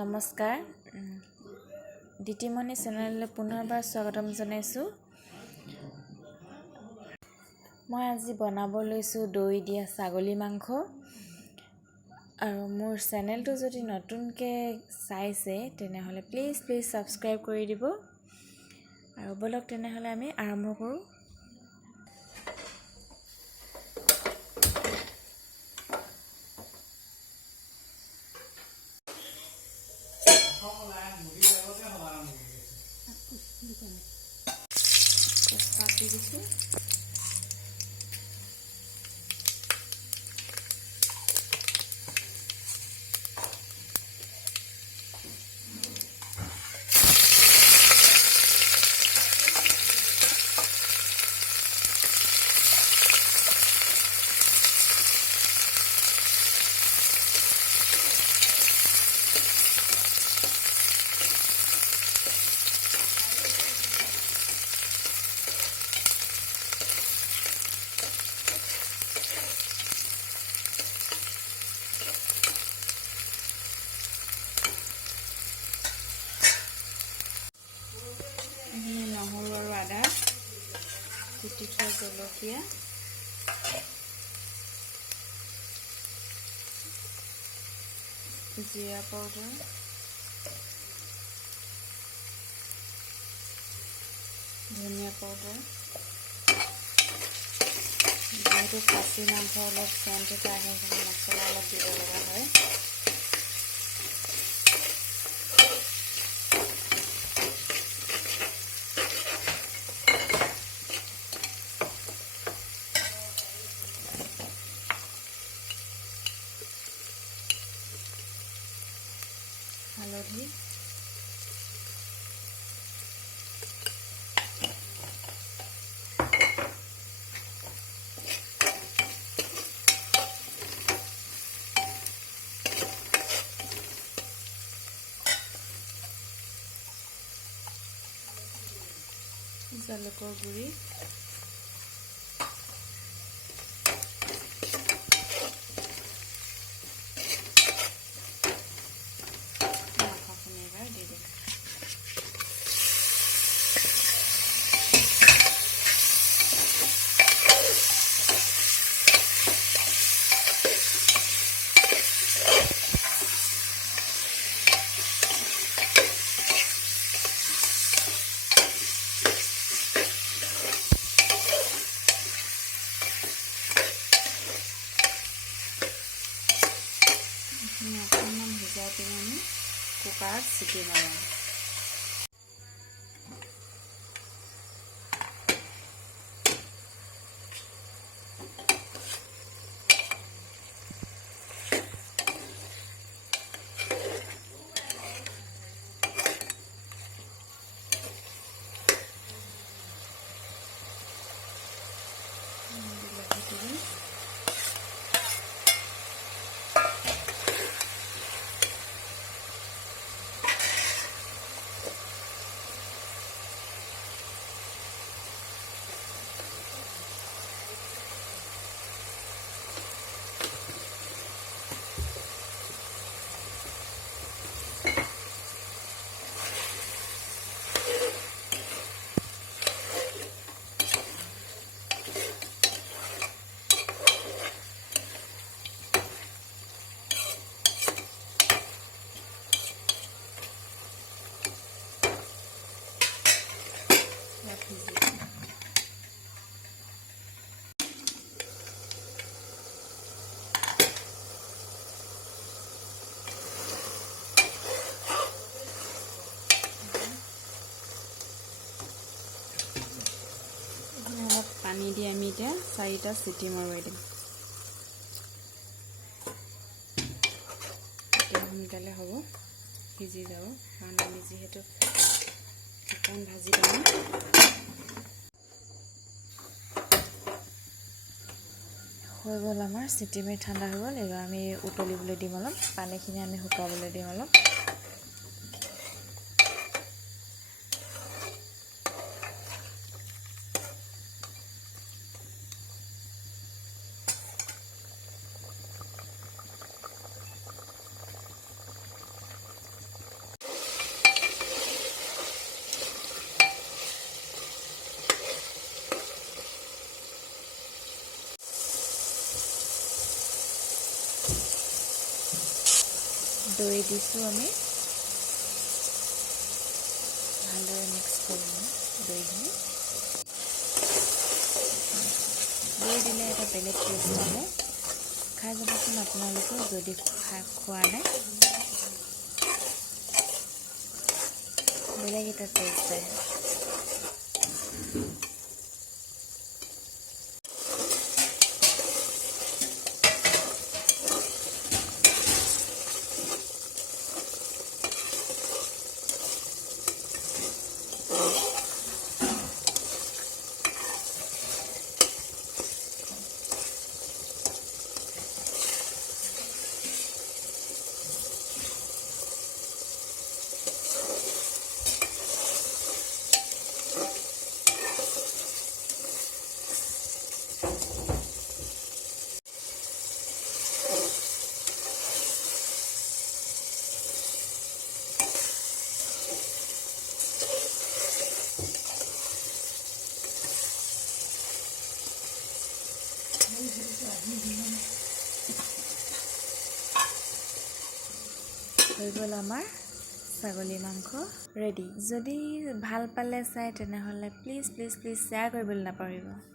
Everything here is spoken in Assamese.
নমস্কাৰ দিতিমণি চেনেললৈ পুনৰবাৰ স্বাগতম জনাইছোঁ। মই আজি বনাব লৈছোঁ দৈ দিয়া ছাগলী মাংস। আৰু মোৰ চেনেলটো যদি নতুনকৈ চাইছে তেনেহ'লে প্লিজ ছাবস্ক্ৰাইব কৰি দিব। আৰু বলক তেনেহ'লে আমি আৰম্ভ কৰোঁ। তেজপাত দি দিছোঁ। নহৰু আৰু আদা কুটি থোৱা জলকীয়া, জিৰা পাউডাৰ, ধনিয়া পাউডাৰ। যিহেতু খাচী মাংস অলপ চেণ্ট এটা আহে সেইকাৰণে মছলা অলপ দিব লগা হয়। হালধি, জালুকৰ গুড়ি, মাংসখিনি এবাৰ দি দিম। অকণমান সিজাই পিনে আমি কুকাৰত চিটি মাৰিম। অলপ পানী দি আমি এতিয়া 4টা চিটি মৰুৱাই দিম। তেতিয়া সোনকালে হ'ব, সিজি যাব, কাৰণ আমি যিহেতু শুকান ভাজি বনাম। হৈ গ'ল আমাৰ চিটি মাৰি ঠাণ্ডা হৈ গ'ল। এইবাৰ আমি উতলিবলৈ দিম অলপ, পানীখিনি আমি শুকাবলৈ দিম অলপ। দৈ দিছোঁ আমি ভালদৰে মিক্স কৰি লওঁ দৈখিনি দৈ দিলে এটা বেলেগ টেষ্ট আহে খাই যাবচোন আপোনালোকেও যদি খোৱা নাই বেলেগ এটা টেষ্ট আহে হৈ গ'ল আমাৰ ছাগলী মাংস ৰেডি যদি ভাল পালে চাই তেনেহ'লে প্লিজ শ্বেয়াৰ কৰিবলৈ নাপাহৰিব